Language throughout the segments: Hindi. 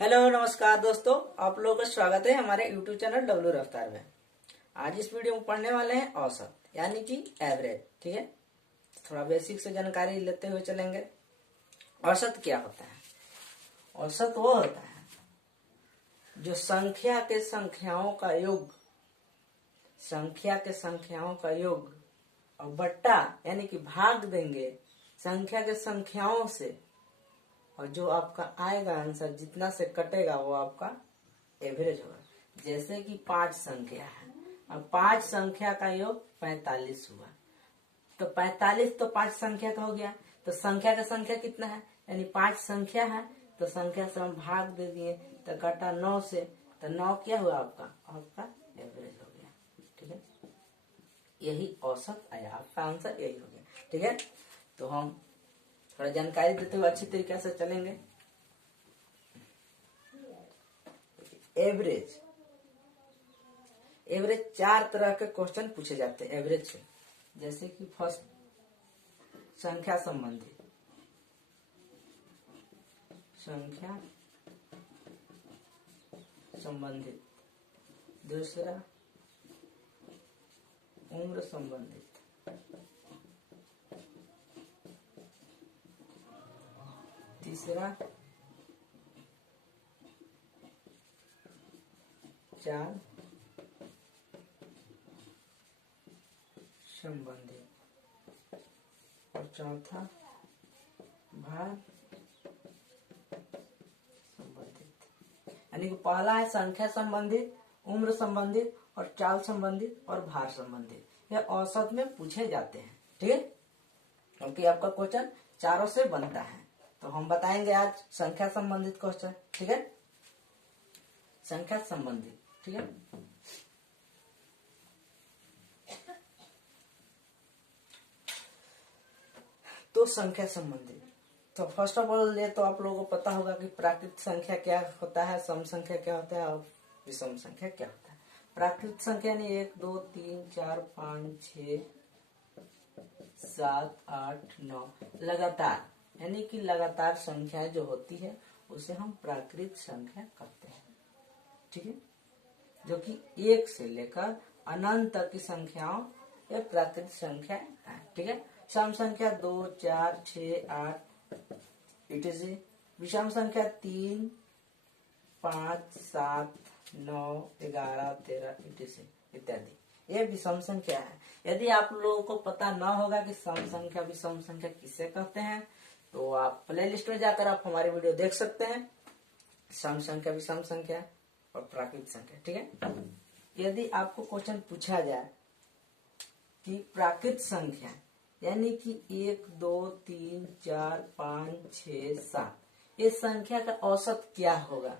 हेलो नमस्कार दोस्तों, आप लोगों का स्वागत है हमारे यूट्यूब चैनल डब्ल्यू रफ्तार में। आज इस वीडियो में पढ़ने वाले हैं औसत यानी कि एवरेज। ठीक है, थोड़ा बेसिक से जानकारी लेते हुए चलेंगे। औसत क्या होता है? औसत वो होता है जो संख्या के संख्याओं का योग और बट्टा यानी कि भाग देंगे संख्या के संख्याओं से, और जो आपका आएगा आंसर जितना से कटेगा वो आपका एवरेज होगा। जैसे कि 5 संख्या है और 5 संख्या का योग 45 हुआ, तो 45 तो 5 संख्या का हो गया, तो संख्या का संख्या कितना है, यानी 5 संख्या है तो संख्या से हम भाग दे दिए तो कटा 9 से, तो 9 क्या हुआ आपका एवरेज हो गया। ठीक है, यही औसत आया, आपका आंसर यही हो गया। ठीक है, तो हम थोड़ा जानकारी देते हुए अच्छी तरीके से चलेंगे। एवरेज 4 तरह के क्वेश्चन पूछे जाते हैं एवरेज से। जैसे कि फर्स्ट, संख्या संबंधित। दूसरा, उम्र संबंधित। तीसरा, चाल संबंधित। और चौथा, भाग संबंधित। यानी कि पहला है संख्या संबंधित, उम्र संबंधित और चाल संबंधित और भार संबंधित। यह औसत में पूछे जाते हैं। ठीक है, क्योंकि आपका क्वेश्चन चारों से बनता है, तो हम बताएंगे आज संख्या संबंधित क्वेश्चन। ठीक है, संख्या संबंधित। ठीक है, तो संख्या संबंधित, तो फर्स्ट ऑफ ऑल ये तो आप लोगों को पता होगा कि प्राकृत संख्या क्या होता है, सम संख्या क्या होता है और विषम संख्या क्या होता है। प्राकृत संख्या यानी 1 2 3 4 5 6 7 8 9 लगातार, यानी कि लगातार संख्याएं जो होती है उसे हम प्राकृत संख्या कहते हैं। ठीक है, जो कि 1 से लेकर अनंत तक की संख्याओं ये प्राकृत संख्या है। ठीक है, सम संख्या 2 4 6 8 इत्यादि, विषम संख्या 3 5 7 9 11 13 इत्यादि, ये विषम संख्या है। यदि आप लोगों को पता न होगा कि सम संख्या विषम संख्या किसे कहते हैं, तो आप प्ले लिस्ट में जाकर आप हमारी वीडियो देख सकते हैं, सम संख्या विषम संख्या और प्राकृत संख्या। ठीक है, यदि आपको क्वेश्चन पूछा जाए कि प्राकृत संख्या यानी कि 1 2 3 4 5 6 7 ये संख्या का औसत क्या होगा,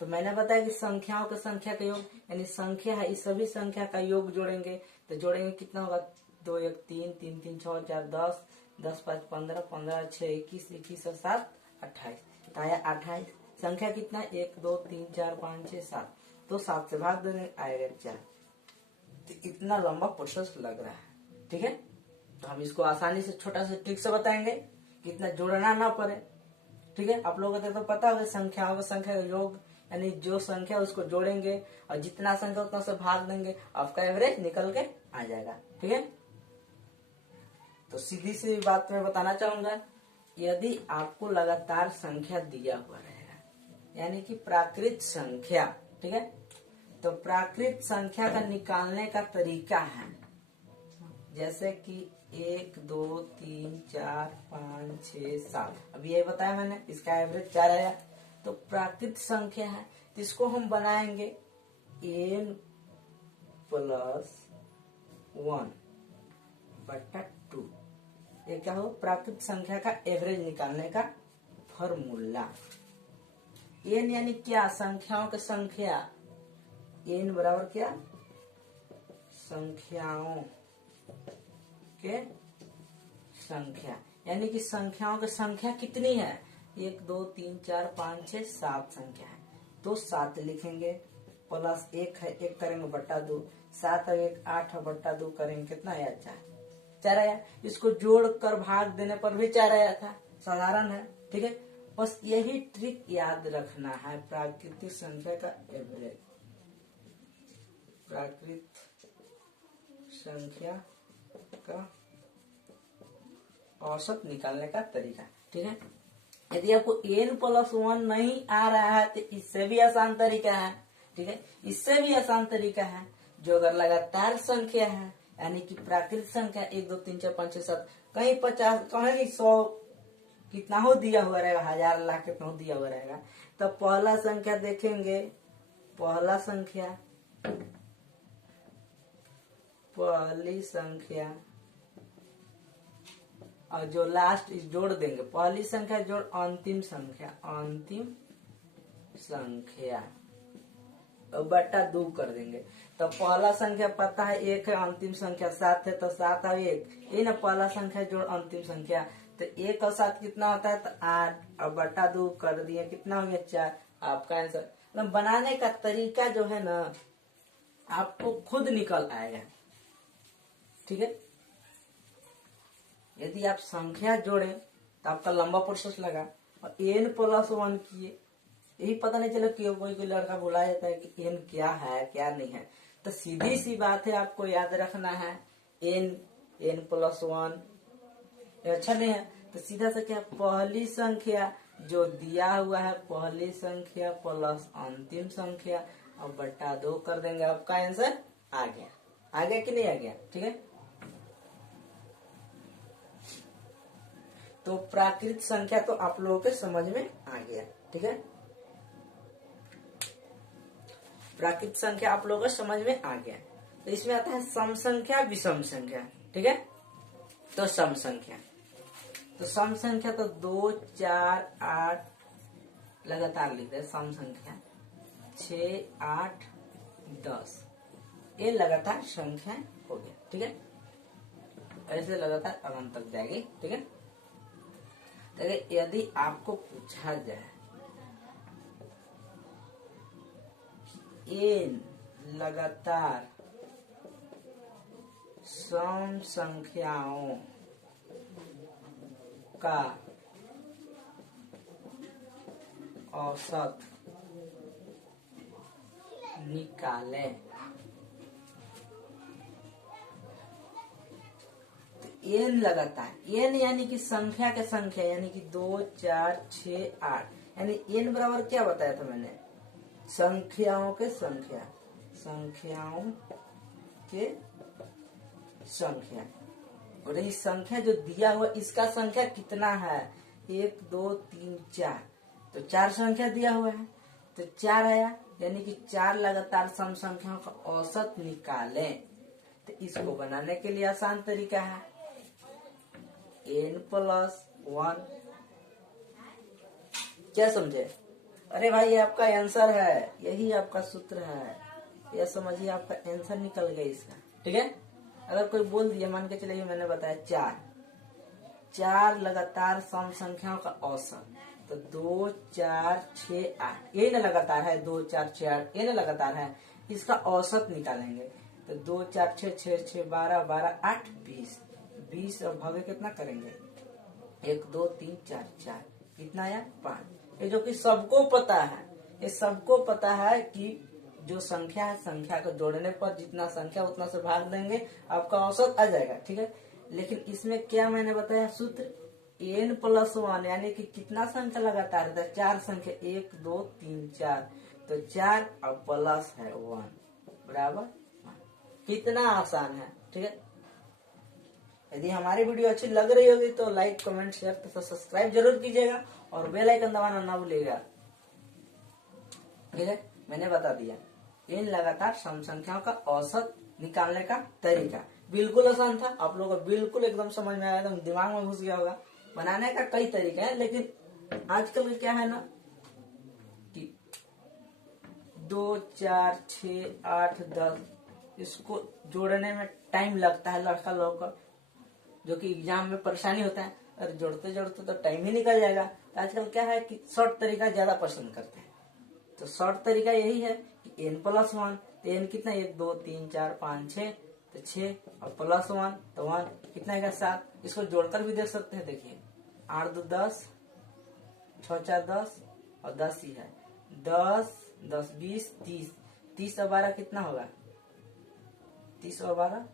तो मैंने बताया कि संख्याओं के संख्या का योग, यानी संख्या है इस सभी संख्या का योग जोड़ेंगे तो जोड़ेंगे कितना होगा, 2 1 3 3 3 6 4 10 10 5 15 15 6 21 21 और 7 28, तो आया 28। संख्या कितना, 1 2 3 4 5 6 7, तो 7 से भाग देने आएगा 4। तो इतना लंबा प्रोसेस लग रहा है। ठीक है, तो हम इसको आसानी से छोटा सा ट्रिक से बताएंगे कि इतना जोड़ना ना पड़े। ठीक है, आप लोगों को तो पता होगा संख्याओं का संख्या का योग, यानी जो संख्या उसको जोड़ेंगे और जितना संख्या उतना से भाग देंगे, आपका एवरेज निकल के आ जाएगा। ठीक है, तो सीधी सी बात मैं बताना चाहूंगा, यदि आपको लगातार संख्या दिया हुआ रहेगा यानी कि प्राकृत संख्या, ठीक है, तो प्राकृत संख्या का निकालने का तरीका है जैसे कि 1 2 3 4 5 6 7, अभी ये बताया मैंने, इसका एवरेज 4 आया, तो प्राकृत संख्या है, तो इसको हम बनाएंगे n + 1 बटा 2। ये क्या हो, प्राकृत संख्या का एवरेज निकालने का फॉर्मूला। n यानी क्या, संख्याओं की संख्या, n बराबर क्या, संख्याओं के संख्या, यानी कि संख्याओं की संख्या कितनी है, 1 2 3 4 5 6 7 संख्या है, तो 7 लिखेंगे, प्लस 1 है 1 करेंगे बट्टा 2, 7 और 1 8 बट्टा 2 करेंगे, कितना आया, 4 आया। इसको जोड़ कर भाग देने पर भी 4 आया था, साधारण है। ठीक है, बस यही ट्रिक याद रखना है, प्राकृतिक संख्या का एवरेज, प्राकृतिक संख्या का औसत निकालने का तरीका। ठीक है, यदि आपको n+1 नहीं आ रहा है तो इससे भी आसान तरीका है। ठीक है, इससे भी आसान तरीका है, जो अगर लगातार संख्या है यानी कि प्राकृतिक संख्या 1 2 3 4 5 6 7 कहीं 50 कहीं 100 कितना हो दिया हुआ रहेगा, 1000 लाख कितना हो दिया हुआ रहेगा, तो पहला संख्या देखेंगे, पहला संख्या, पहली संख्या और जो लास्ट जोड़ देंगे, पहली संख्या जोड़ अंतिम संख्या, अंतिम संख्या बटा 2 कर देंगे। तो पहला संख्या पता है 1 है, अंतिम संख्या 7 है, तो 7 और 1 ये ना पहला संख्या जोड़ अंतिम संख्या, तो 1 और 7 कितना होता है, तो 8 और बटा 2 कर दिए, कितना हो गया 4। आपका आंसर। मतलब बनाने का तरीका जो है ना आपको खुद निकल आएगा। ठीक है, यदि आप संख्या जोड़ें तो आपका लंबा प्रोसेस लगा, और n+1 किए, यही पता नहीं चला कि कोई लड़का भुला जाता है कि n क्या है क्या नहीं है। तो सीधी सी बात है, आपको याद रखना है n+1 अच्छा नहीं है, तो सीधा सा क्या, पहली संख्या जो दिया हुआ है, पहली संख्या प्लस अंतिम संख्या और बटा 2 कर देंगे, आपका आंसर आ गया। आ गया कि नहीं आ गया? ठीक है, तो प्राकृतिक संख्या तो आप लोगों के समझ में आ गया। ठीक है, प्राकृतिक संख्या आप लोगों को समझ में आ गया। तो इसमें आता है सम संख्या, विषम संख्या। ठीक है, तो सम संख्या, तो सम संख्या तो 2 4 8 लगातार लिख रहे, सम संख्या 6 8 10 ये लगातार संख्या हो गया। ठीक है, ऐसे लगातार अनंत तक जाएगी। ठीक है, तो यदि आपको पूछा जाए n लगातार सम संख्याओं का औसत निकालें, n लगातार, n यानी कि संख्या के संख्या, यानी कि 2 4 6 8, यानी n बराबर क्या बताया था मैंने, संख्याओं के संख्या, संख्याओं के संख्या। और इस संख्या जो दिया हुआ इसका संख्या कितना है, 1 2 3 4, तो 4 संख्या दिया हुआ है, तो 4 आया, यानी कि 4 लगातार सम संख्याओं का औसत निकालें। तो इसको बनाने के लिए आसान तरीका है, n+1। क्या समझे? अरे भाई, ये आपका आंसर है, यही आपका सूत्र है, यह समझिए आपका आंसर निकल गया इसका। ठीक है, अगर कोई बोल दिया, मान के चलिए मैंने बताया 4 लगातार सम संख्याओं का औसत, तो 2 4 6 8 ये ना लगातार है, 2 4 6 8 ये ना लगातार है, इसका औसत निकालेंगे। तो 2 4 6 6 6 12 12 8 20 20 और भागे कितना करेंगे, 1 2 3 4 4, कितना आया 5। ये जो कि सबको पता है, ये सबको पता है कि जो संख्या है, संख्या को जोड़ने पर जितना संख्या उतना से भाग देंगे, आपका औसत आ जाएगा। ठीक है, लेकिन इसमें क्या मैंने बताया सूत्र, n+1 यानी कि कितना संख्या लगातार है, 4 संख्या, 1 2 3 4, तो 4 और प्लस है 1 बराबर 1। कितना आसान है। ठीक है, यदि हमारी वीडियो अच्छी लग रही होगी तो लाइक कमेंट शेयर तथा सब्सक्राइब जरूर कीजिएगा और बेल आइकन दबाना ना भूलिएगा। ठीक है, मैंने बता दिया इन लगातार सम संख्याओं का औसत निकालने का तरीका। बिल्कुल आसान था, आप लोगों को बिल्कुल एकदम समझ में आया, एकदम दिमाग में घुस गया होगा। बनाने का कई तरीके हैं, लेकिन आजकल क्या है ना कि 2 4 6 8 10 इसको जोड़ने में टाइम लगता है लड़का लोग का, जो कि एग्जाम में परेशानी होता है, और जोड़ते जोड़ते तो टाइम ही निकल जाएगा। तो आजकल क्या है कि शॉर्ट तरीका ज्यादा पसंद करते हैं, तो शॉर्ट तरीका यही है कि n+1, तो n कितना, 1 2 3 4 5 6, तो 6 और +1 तो 1, कितना है 7। इसको जोड़कर भी देख सकते हैं, देखिए 8 2 10 6 4 10 और 10 ही है। 10 10 20 30, 30 और 12 कितना होगा? 30 और 12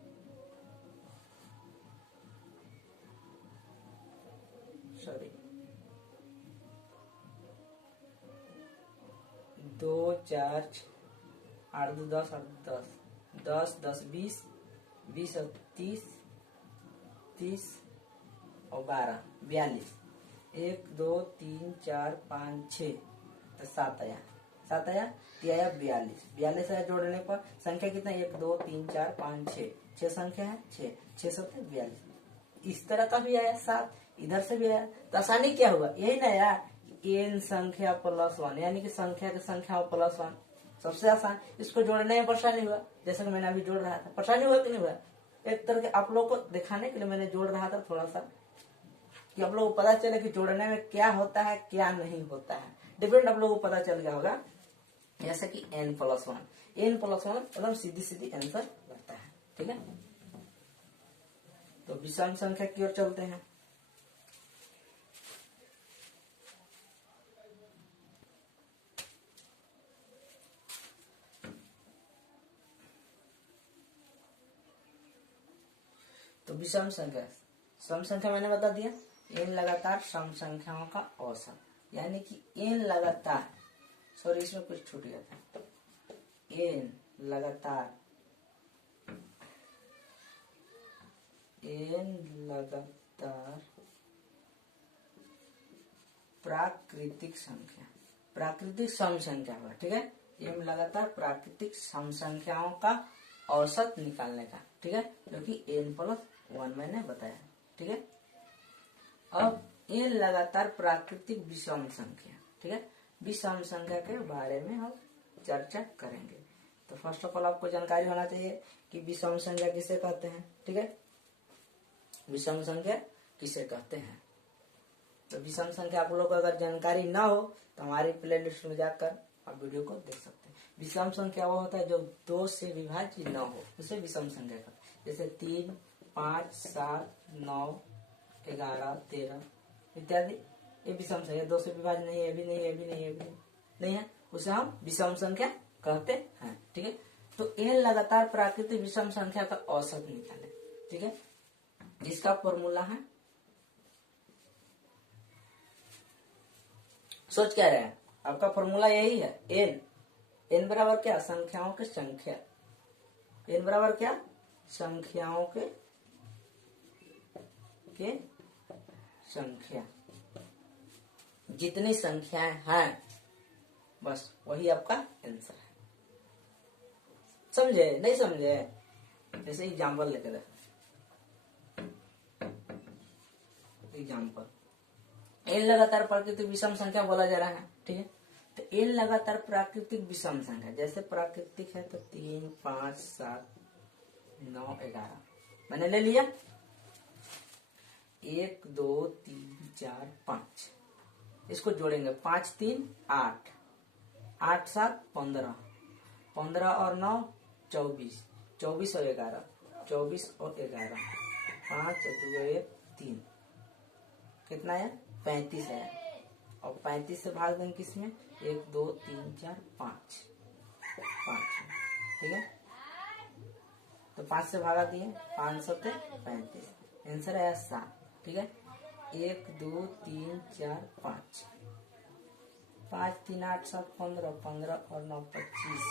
सॉरी 2 4 8 2 10 8 10 10 10 20 20 और 30 30 और 12 42, 1 2 3 4 5 6 तो 7 आया, 7 आया, तो आया 42, 42 आया जोड़ने पर संख्या कितना? 1 2 3 4 5 6, 6 संख्या है, 6 7 42। इस तरह का भी आया 7, इधर से भी आया। तो आसानी क्या हुआ? यही ना यार, n संख्या प्लस 1, यानी कि संख्या की संख्या प्लस 1 सबसे आसान। इसको जोड़ने में परेशानी हुआ, जैसे कि मैंने अभी जोड़ रहा था, परेशानी हुआ कि नहीं हुआ? एक तरह के आप लोग को दिखाने के लिए मैंने जोड़ रहा था थोड़ा सा, कि आप लोगों को पता चले कि जोड़ने में क्या होता है क्या नहीं होता है। डिफरेंट आप लोगों को पता चल गया होगा। जैसे कि n प्लस 1, n प्लस 1 मतलब सीधी सीधी आंसर लगता है। ठीक है, तो विषम संख्या की ओर चलते हैं। तो विषम संख्या, सम संख्या मैंने बता दिया, n लगातार सम संख्याओं का औसत, यानी कि n लगातार, सॉरी इसमें कुछ छूट गया था, n लगातार प्राकृतिक संख्या, प्राकृतिक सम संख्या हुआ। ठीक है, m लगातार प्राकृतिक सम संख्याओं का औसत निकालने का। ठीक है, जो कि n प्लस 1 मैंने बताया। ठीक है, अब n लगातार प्राकृतिक विषम संख्या। ठीक है, विषम संख्या के बारे में हम चर्चा करेंगे। तो फर्स्ट ऑफ ऑल आपको जानकारी होना चाहिए कि विषम संख्या किसे कहते हैं। ठीक है, विषम संख्या किसे कहते हैं। तो विषम संख्या आप लोग को अगर जानकारी ना हो तो हमारी प्लेलिस्ट में जाकर आप वीडियो को देख सकते हैं। विषम संख्या वो होता है जो 2 से विभाज्य न हो, उसे विषम संख्या कहते हैं। जैसे 3 5 7 9 11 13 इत्यादि, ये विषम संख्या 2 से विभाज्य नहीं है, ये भी नहीं है, ये भी नहीं है, ये भी नहीं है, उसे हम विषम संख्या कहते हैं। ठीक है, तो n लगातार प्राकृतिक विषम संख्या का औसत निकाले। ठीक है, जिसका फॉर्मूला है, सोच क्या रहे हैं, आपका फॉर्मूला यही है, n बराबर क्या? संख्याओं की संख्या, n बराबर क्या? संख्याओं के संख्या, जितनी संख्याएं हैं बस वही आपका आंसर है। समझे नहीं समझे? जैसे एग्जाम्पल लेके देखो, एग्जाम्पल n लगातार प्राकृतिक विषम संख्या बोला जा रहा है। ठीक है, तो n लगातार प्राकृतिक विषम संख्या, जैसे प्राकृतिक है तो 3 5 7 9 11 मैंने ले लिया, 1 2 3 4 5, इसको जोड़ेंगे 5 3 8 8 7 15 15 और 9 24 24 और 11 24 और 11 5 2 1 3 कितना है? 35 है। और 35 से भाग देंगे किसमें? 1 2 3 4 5 ठीक है, तो 5 से भागा दिए, 5 7 35, आंसर आया 7। ठीक है, 1 2 3 4 5 5 3 8 7 15 15 और 9 25।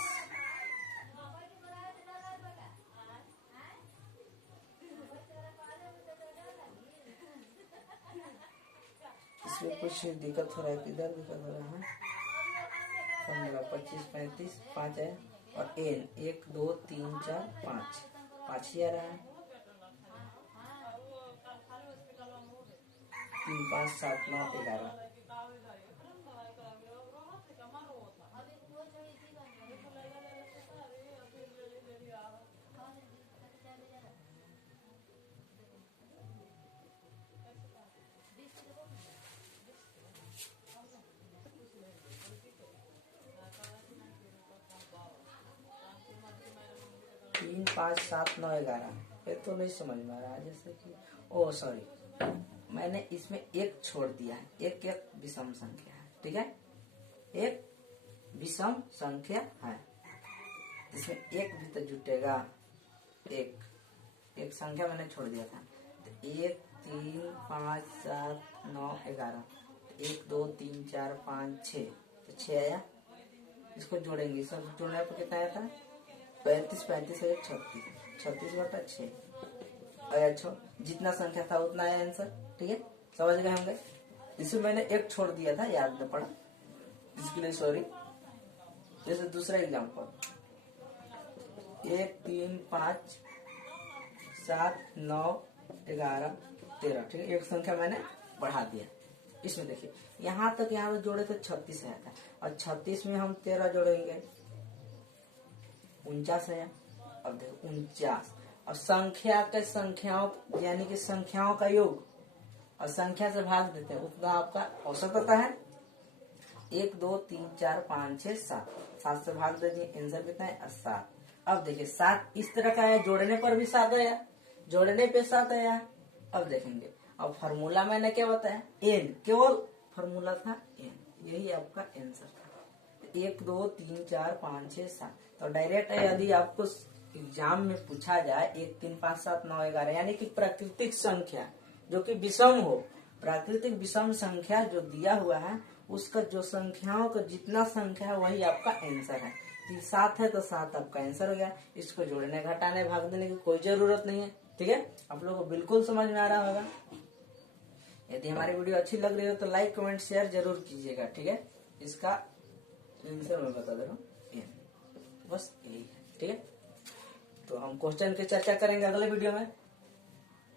इसमें कुछ दिक्कत हो रहा है, किधर दिक्कत हो रहा है? 15 25 35 5 है, और n 1 2 3 4 5 5 ही आ रहा है, 3 5 7 9 11। तीन 5 7 9 11, ये तो नहीं समझ में आ रहा है। जैसे कि ओ सॉरी, मैंने इसमें एक छोड़ दिया है, एक एक विषम संख्या है, ठीक है, एक विषम संख्या है, इसमें एक भी तो जुटेगा, एक संख्या मैंने छोड़ दिया था, तो 1 3 5 7 9 11, 1 2 3 4 5 6, तो 6 आया, इसको जोड़ेंगे, सब जोड़ने पर कितना आया था, 35 35 है 36, 36 बटा 6, अच्छा जितना संख्या था उतना आया आंसर, ठीक है, समझ गए होंगे। इसमें मैंने एक छोड़ दिया था, याद न पड़ा, इसके लिए सॉरी। जैसे दूसरा एग्जाम्पल, 1 3 5 7 9 11 13, ठीक है, एक संख्या मैंने बढ़ा दिया। इसमें देखिए यहाँ तक यहाँ जोड़े तो 36 आया था, और 36 में हम 13 जोड़ेंगे, 49 आया। अब देखो 49, और संख्या के संख्याओं यानी कि संख्याओं का योग और संख्या से भाग देते हैं, उतना आपका औसत आता है। 1 2 3 4 5 6 7, 7 से भाग दे दिए, आंसर कितना है 7। अब देखिए 7 इस तरह का है, जोड़ने पर भी 7 आया, जोड़ने पे 7 आया। अब देखेंगे, अब फॉर्मूला मैंने क्या बताया, n, केवल फॉर्मूला था n, यही आपका आंसर था। 1 2 3 4 5 6 7, तो डायरेक्ट है, यदि आपको एग्जाम में पूछा जाए 1 3 5 7 9 11 यानी कि प्राकृतिक संख्या जो कि विषम हो, प्राकृतिक विषम संख्या जो दिया हुआ है उसका जो संख्याओं का जितना संख्या है वही आपका आंसर है। 7 है तो 7 आपका आंसर हो गया, इसको जोड़ने घटाने भाग देने की कोई जरूरत नहीं है, ठीक है, आप लोगों को बिल्कुल समझ में आ रहा होगा। यदि हमारी वीडियो अच्छी लग रही हो तो लाइक कमेंट शेयर जरूर कीजिएगा, ठीक है, इसका आंसर मैं बता दे रहा हूँ, बस यही है, ठीक है। तो हम क्वेश्चन की चर्चा करेंगे अगले वीडियो में,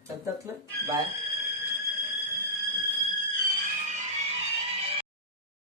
तब तक बाय।